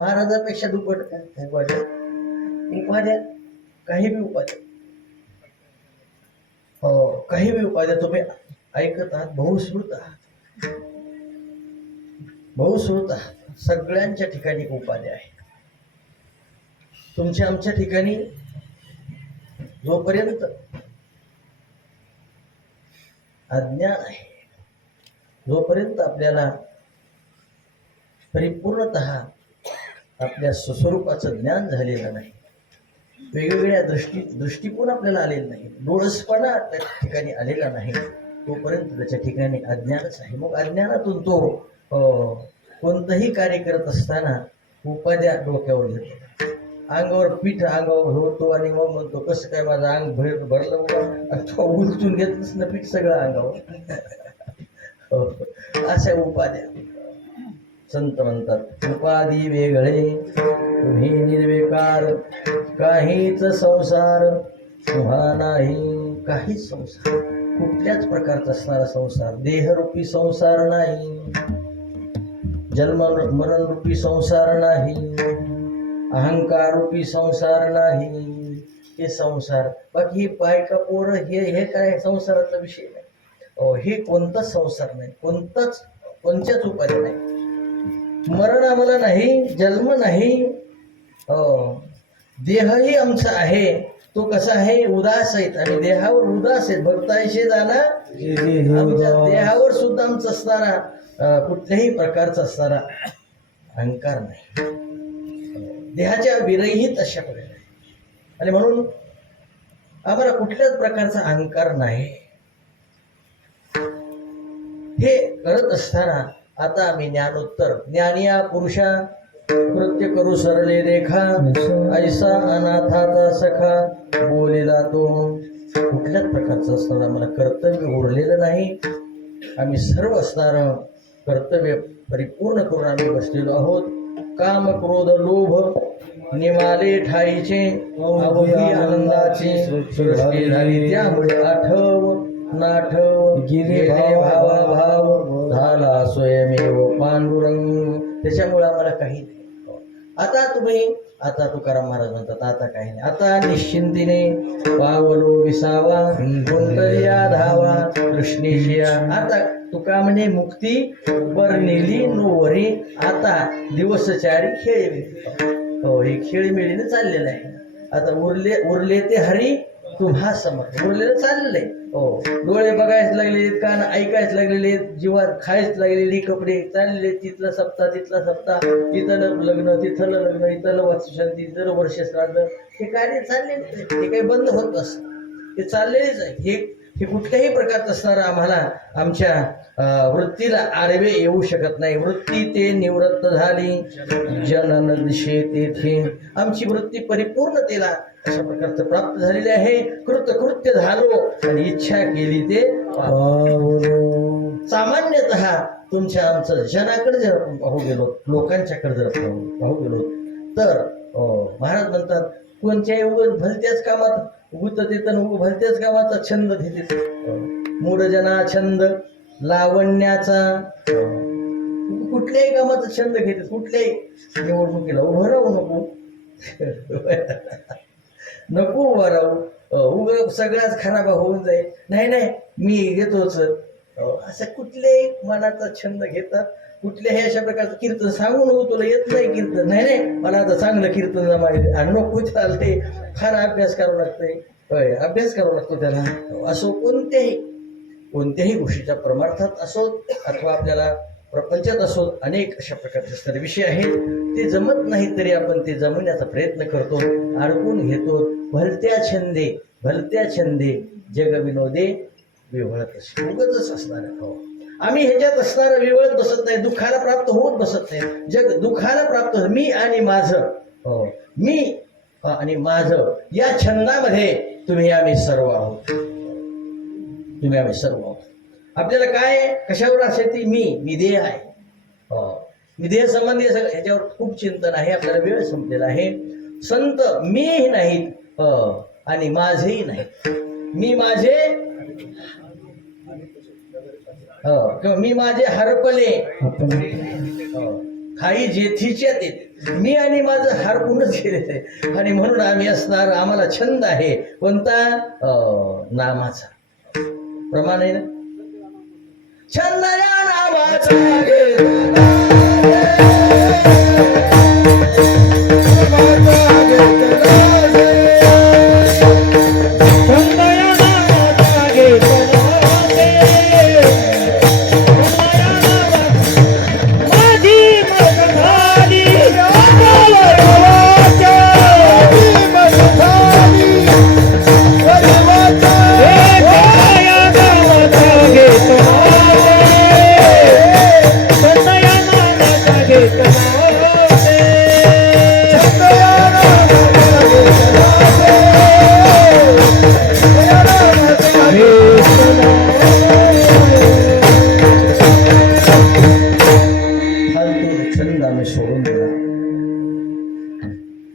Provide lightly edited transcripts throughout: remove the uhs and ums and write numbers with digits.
महाराजापेक्षा दुप्पट काय उपाध्या उपाध्या काही बी उपाध्या हो काही बी उपाध्या तुम्ही ऐकत आहात बहुश्रुत आहात बहुश्रुत आहात सगळ्यांच्या ठिकाणी उपाध्या आहे तुमच्या आमच्या ठिकाणी जोपर्यंत अज्ञान आहे जोपर्यंत आपल्याला परिपूर्णतः आपल्या स्वस्वरूपाचं ज्ञान झालेलं नाही वेगवेगळ्या दृष्टिकोन आपल्याला आलेला नाही डोळसपणा त्या ठिकाणी आलेला नाही तोपर्यंत त्याच्या ठिकाणी अज्ञानच आहे मग अज्ञानातून तो कोणतंही कार्य करत असताना उपाध्या डोक्यावर घेतो अंगावर पीठ अंगावर होतो आणि मग म्हणतो कसं काय माझं अंग भरलं आणि तो उलटून घेतलंच ना पीठ सगळं अंगावर अशा उपाध्या संत म्हणतात उपाधी वेगळे तुम्ही निर्विकार काहीच संसार तुम्हा नाही काहीच संसार कुठल्याच प्रकारचा असणारा संसार देहरूपी संसार नाही जन्म मरण रूपी संसार नाही अहंकार रूपी संसार नाही हे संसार बाकी ही बायका पोरं हे काय संसाराचा विषय नाही हे कोणताच संसार नाही कोणत्याच उपाय नाही मरण आम्हाला नाही जन्म नाही देहही आमचा आहे तो कसा आहे उदास आहेत आणि देहावर उदास आहेत भक्तायशे जाणा आमच्या देहावर सुद्धा आमचा असणारा कुठल्याही प्रकारचा असणारा अहंकार नाही देहाच्या विरहित अशा प्रकारे आणि म्हणून आम्हाला कुठल्याच प्रकारचा अहंकार नाही हे करत असताना आता आम्ही ज्ञानोत्तर ज्ञानिया पुरुषा कृत्य करू सरले रेखा ऐसा अनाथाचा सखा बोलेला तो कुठल्याच प्रकारचं असणार आम्हाला कर्तव्य उरलेलं नाही आम्ही सर्व असणार कर्तव्य परिपूर्ण करून आम्ही बसलेलो आहोत काम क्रोध लोभ निमाले ठाईचे अवघी आनंदाची सृष्टी झाली त्यामुळे आठव नाठव गिरे भावा भाव झाला स्वयमेव पांडुरंग त्याच्यामुळे आम्हाला काही नाही आता तुकाराम महाराज म्हणतात आता काही नाही आता निश्चिंतीने पावलो विसावा कुंडलिया धावा कृष्णेशिया आता तुका म्हणे मुक्ती बरनेली नोवरी आता दिवस चारी खेळ हे खेळ मिळीने चाललेलं आहे आता उरले ते हरी तुम्हा समर्थ उरलेलं चाललंय डोळे बघायच लागलेले कान ऐकायच लागलेले जीवात खायच लागलेली कपडे चाललेले तिथलं सप्ताह तिथं लग्न तिथलं लग्न इथलं वास्तुशांती तिथलं वर्ष श्राद्ध हे कार्य चाललेले ते काही बंद होत नसतं ते चाललेलेच आहे हे कुठल्याही प्रकारचं असणारं आम्हाला आमच्या वृत्तीला आडवे येऊ शकत नाही वृत्ती ते निवृत्त झाली जनन दिशे तेथे आमची वृत्ती परिपूर्णतेला अशा प्रकारचं प्राप्त झालेले आहे कृत्य झालो आणि इच्छा केली ते सामान्यतः तुमच्या आमचं जनाकडे जर आपण पाहू गेलो लोकांच्याकडे जर पाहू गेलो तर महाराज म्हणतात कोणत्याही भलत्याच कामात भलत्याच कामाचा छंद घेते मूढजना छंद लावण्याचा कुठल्याही कामाचा छंद घेते कुठल्याही निवडणुकीला उभं राहू नको उभं राहू सगळ्याच खराब होऊन जाईल नाही मी घेतोच असं कुठल्याही मनाचा छंद घेतात कुठल्याही अशा प्रकारचं कीर्तन सांगू नको तुला येत नाही कीर्तन नाही मला आता चांगलं कीर्तन जमायचं आणि नको चालते फार अभ्यास करावा लागतोय अभ्यास करावा लागतो त्याला असो कोणत्याही गोष्टीच्या परमार्थात असो अथवा आपल्याला प्रपंचात असो अनेक अशा प्रकारचे सर्व विषय आहेत ते जमत नाही तरी आपण ते जमवण्याचा प्रयत्न करतो अडकून घेतो भलत्या छंदे जग विनोदे विवळत उगतच असणार आम्ही ह्याच्यात असणारा विवळत बसत नाही दुःखाला प्राप्त होत बसत नाही जग दुःखाला प्राप्त मी आणि माझं या छंदामध्ये तुम्ही आम्ही सर्व आहोत आपल्याला काय कशावर असेल ती मी देह आहे मी देह संबंधी ह्याच्यावर खूप चिंतन आहे आपल्याला वेळ संपलेला आहे संत मीही नाहीत आणि माझेही नाहीत मी माझे हरपले हाही जेथीच्या तेथे मी आणि माझं हरपूनच गेलेलं आहे. आणि म्हणून आम्ही असणार, आम्हाला छंद आहे कोणता? नामाचा. प्रमाण आहे ना, छंद या नामाचा घेतला.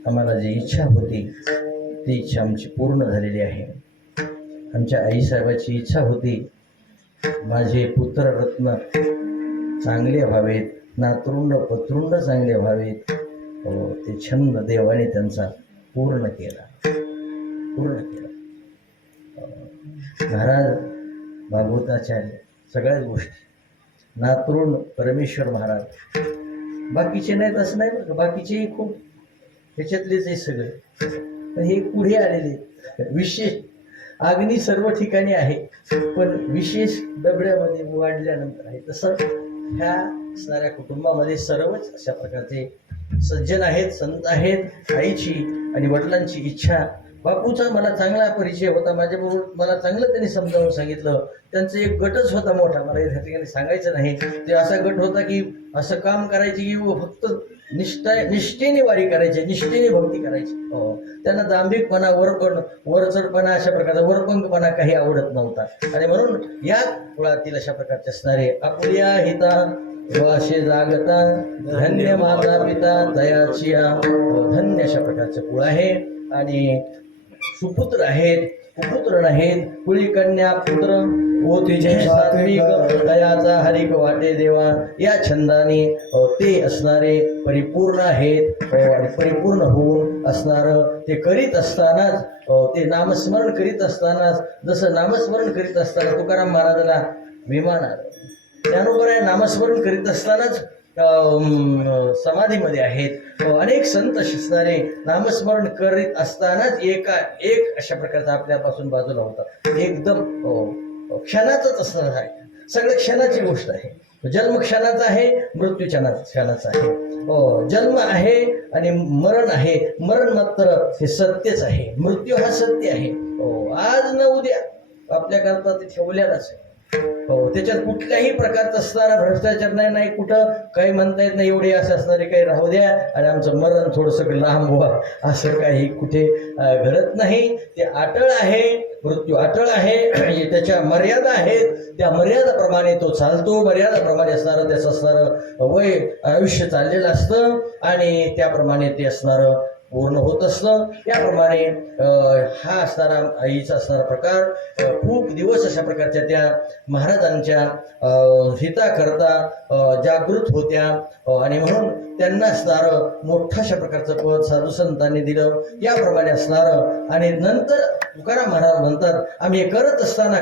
आम्हाला जी इच्छा होती ती इच्छा आमची पूर्ण झालेली आहे. आमच्या आईसाहेबाची इच्छा होती माझे पुत्ररत्न चांगले व्हावेत, नातरुंड पत्रुंड चांगले व्हावेत. ते छंद देवाने त्यांचा पूर्ण केला. महाराज भागवताचार्य सगळ्याच गोष्टी, नातरुंड परमेश्वर महाराज, बाकीचे नाहीत असं नाही बरं, बाकीचेही खूप ह्याच्यातलेच आहे सगळे, पण हे पुढे आलेले विशेष. अग्नी सर्व ठिकाणी आहे पण विशेष डबड्यामध्ये वाढल्यानंतर आहे. तसं ह्या असणाऱ्या कुटुंबामध्ये सर्वच अशा प्रकारचे सज्जन आहेत, संत आहेत. आईची आणि वडिलांची इच्छा, बापूचा मला चांगला परिचय होता, माझ्याबरोबर मला चांगलं त्यांनी समजावून सांगितलं. त्यांचा एक गटच होता मोठा, मला या ठिकाणी सांगायचं नाही. ते असा गट होता की असं काम करायचे की फक्त निष्ठेने वारी करायची, निष्ठेने भक्ती करायची. त्यांना दांभिकपणा, वरचढपणा, अशा प्रकारचा वरपंखपणा काही आवडत नव्हता. आणि म्हणून या कुळातील अशा प्रकारचे असणारे आपल्या हिता वाशे जागता धन्य माता पिता दयाची धन्य अशा प्रकारचं कुळ आहे. आणि सुपुत्र आहेत, कुपुत्र नाहीत, कुळी कन्या पुत्र ओतीचे सात्विक दयाचा हरिक वाटे देवा. या छंदाने ते असणारे परिपूर्ण आहेत. आणि परिपूर्ण होऊन असणारं ते करीत असतानाच, ते नामस्मरण करीत असतानाच, जसं नामस्मरण करीत असताना तुकाराम महाराजाला विमान आलं, त्यानुसार नामस्मरण करीत असतानाच समाधीमध्ये आहेत. अनेक संत शिकणारे नामस्मरण करीत असतानाच एक अशा प्रकारचा आपल्यापासून बाजूला होता. एकदम क्षणाचंच असणार आहे, सगळं क्षणाची गोष्ट आहे. जन्म क्षणाचा आहे, मृत्यू क्षणाचा आहे. जन्म आहे आणि मरण आहे, मरण मात्र हे सत्यच आहे, मृत्यू हा सत्य आहे. आज न उद्या आपल्याकरता ते ठेवलेलाच आहे. त्याच्यात कुठल्याही प्रकारचा असणारा भ्रष्टाचार नाही, कुठं काही म्हणता येत नाही. एवढे असं असणारे काही राहू द्या आणि आमचं मरण थोडंसं लांब व्हा, असं काही कुठे घडत नाही. ते अटळ आहे, मृत्यू अटळ आहे. त्याच्या मर्यादा आहेत, त्या मर्यादाप्रमाणे तो चालतो. मर्यादाप्रमाणे असणारं त्याचं असणारं वय आयुष्य चाललेलं असतं आणि त्याप्रमाणे ते असणारं पूर्ण होत असतं. याप्रमाणे हा असणारा आईचा असणारा प्रकार खूप दिवस अशा प्रकारच्या त्या महाराजांच्या हिताकरता जागृत होत्या. आणि म्हणून त्यांना असणारं मोठं अशा प्रकारचं पद साधू संतांनी दिलं. याप्रमाणे असणारं. आणि नंतर तुकाराम महाराज म्हणतात, आम्ही करत असताना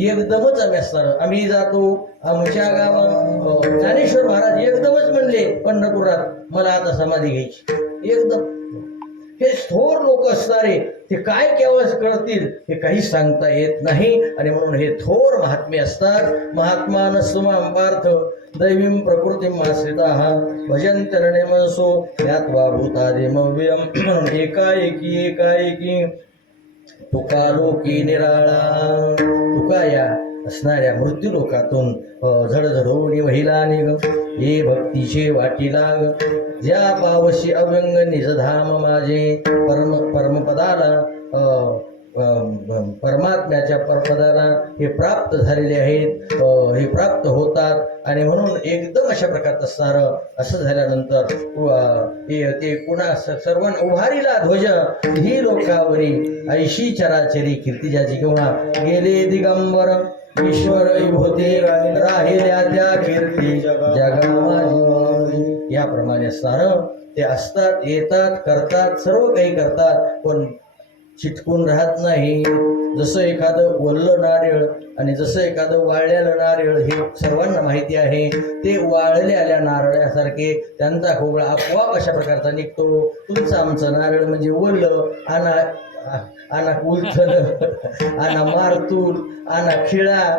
एकदमच आम्ही असणार, आम्ही जातो आमच्या गावात. ज्ञानेश्वर महाराज एकदमच म्हणले पंढरपुरात, मला आता समाधी घ्यायची. एकदम हे थोर लोक असणारे ते काय केव्हा करतील हे काही सांगता येत नाही. आणि म्हणून हे थोर महात्मे असतात. महात्मान सुमां पार्थ दैवीं प्रकृतीं आश्रिताः भजन्त्यरणे मनसो ज्ञात्वा भूतादिमव्ययम्. म्हणून एकाएकी तुका लोकी निराळा. तुका या असणाऱ्या मृत्यू लोकातून झडझडवणी वहिला निघ, हे भक्तीचे वाटी लाग. ज्या पावशी अव्यंग निजधाम माझे, परमपदाला परमात्म्याच्या परपदाला हे प्राप्त झालेले आहेत, हे प्राप्त होतात. आणि म्हणून एकदम अशा प्रकारचं असणारं. असं झाल्यानंतर ते पुन्हा सर्वांना उभारीला ध्वज ही लोकावरी ऐशी चराचरी कीर्तिजाची. किंवा गेले दिगंबर ईश्वर होते राहिल्या त्या कीर्ती जगा माझी. याप्रमाणे सारं ते असतात, येतात, करतात, सर्व काही करतात, पण चिटकून राहत नाही. जसं एखादं ओलं नारळ आणि जसं एखादं वाळलेलं नारळ हे सर्वांना माहिती आहे. ते वाळलेल्या नारळासारखे त्यांचा खोबळा आपोआप अशा प्रकारचा निघतो. तुमचं आमचं नारळ म्हणजे ओलं, आणा उलथन, आणा मारतूर, आणा खिळा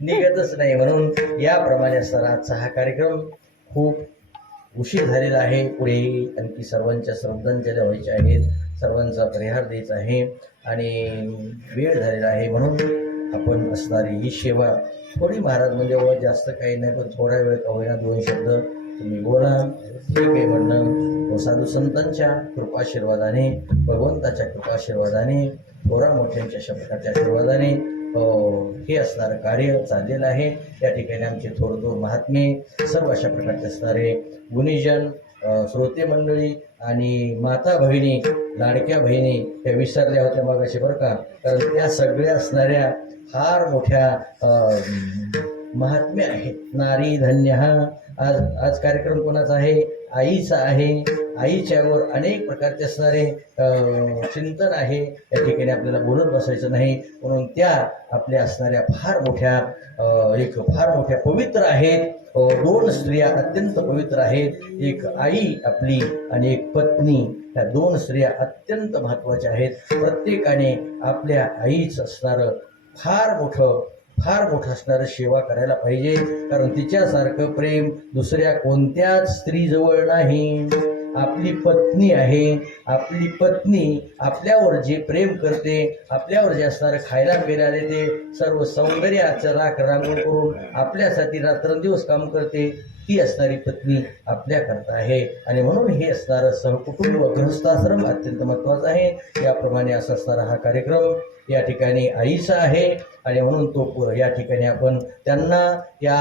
निघतच नाही. म्हणून याप्रमाणे आजचा हा कार्यक्रम खूप उशीर झालेला आहे. पुढे आणखी सर्वांच्या श्रद्धांजली व्हायच्या आहेत, सर्वांचा परिहार द्यायचा आहे आणि वेळ झालेला आहे. म्हणून आपण असणारी ही सेवा थोडी महाराज म्हणजे जास्त काही नाही, पण थोडा वेळ का होईना 2 शब्द तुम्ही बोला. हे काही म्हणणं साधू संतांच्या कृपाशीर्वादाने, भगवंताच्या कृपाशीर्वादाने, थोरा मोठ्यांच्या शब्दाच्या आशीर्वादाने हे असणारं कार्य चाललेलं आहे. या ठिकाणी आमचे थोर महात्मे, सर्व अशा प्रकारचे असणारे गुणीजन, श्रोते मंडळी आणि माता भगिनी, लाडक्या बहिणी त्या विसरल्या होत्या मागाशी बरं का, कारण त्या सगळ्या असणाऱ्या फार मोठ्या महात्म्य आहेत. नारी धन्य हा आज कार्यक्रम कोणाचा आहे? आईचा आहे. आईच्यावर अनेक प्रकारचे असणारे चिंतन आहे. या ठिकाणी आपल्याला बोलत बसायचं नाही, म्हणून त्या आपल्या असणाऱ्या फार मोठ्या फार मोठ्या पवित्र आहेत. 2 स्त्रिया अत्यंत पवित्र आहेत. एक आई आपली आणि एक पत्नी. ह्या 2 स्त्रिया अत्यंत महत्त्वाच्या आहेत. प्रत्येकाने आपल्या आईचं असणारं फार मोठं असणारं सेवा करायला पाहिजे, कारण तिच्यासारखं प्रेम दुसऱ्या कोणत्याच स्त्रीजवळ नाही. आपली पत्नी आहे. आपली पत्नी आपल्यावर जे प्रेम करते, आपल्यावर जे असणारं खायला प्यायला देते, सर्व सौंदर्याचं राखण करून आपल्यासाठी रात्रंदिवस काम करते, ती असणारी पत्नी आपल्याकरता आहे. आणि म्हणून हे असणारं सहकुटुंब गृहस्थाश्रम अत्यंत महत्त्वाचं आहे. याप्रमाणे असा असणारा हा कार्यक्रम या ठिकाणी आईचा आहे आणि म्हणून तो या ठिकाणी आपण त्यांना या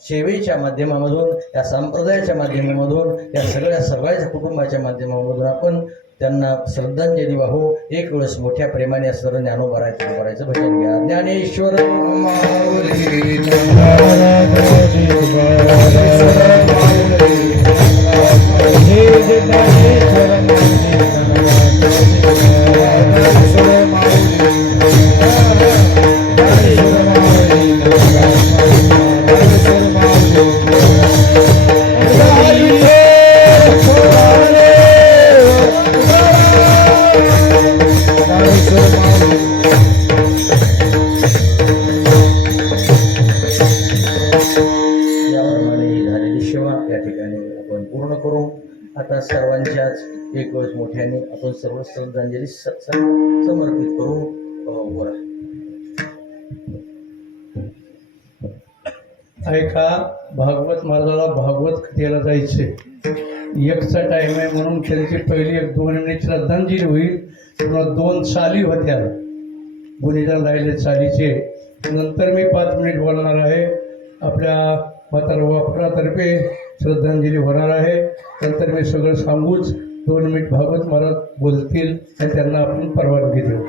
सेवेच्या माध्यमामधून, या संप्रदायाच्या माध्यमामधून, या सगळ्या कुटुंबाच्या माध्यमामधून आपण त्यांना श्रद्धांजली वाहू. एक वेळेस मोठ्या प्रेमाने असणारं ज्ञानोबारायचं भजन घ्या. ज्ञानेश्वर आता सर्वांच्याच एक वेळेस मोठ्याने आपण सर्व श्रद्धांजली समर्पित करू. बोला. ऐका, भागवत महाराजाला भागवत कथेला जायचे. 1चा टाईम आहे म्हणून त्यांची पहिली 1-2 मिनिट श्रद्धांजली होईल. पुन्हा 2 चाली होत्या, गुणीजन राहिले चालीचे. नंतर मी 5 मिनिट बोलणार आहे. आपल्या म्हातारा वापरातर्फे श्रद्धांजली होणार आहे. नंतर मी सगळं सांगूच 2 मिनिट भागवत महाराज बोलतील आणि त्यांना आपण परवानगी देऊ.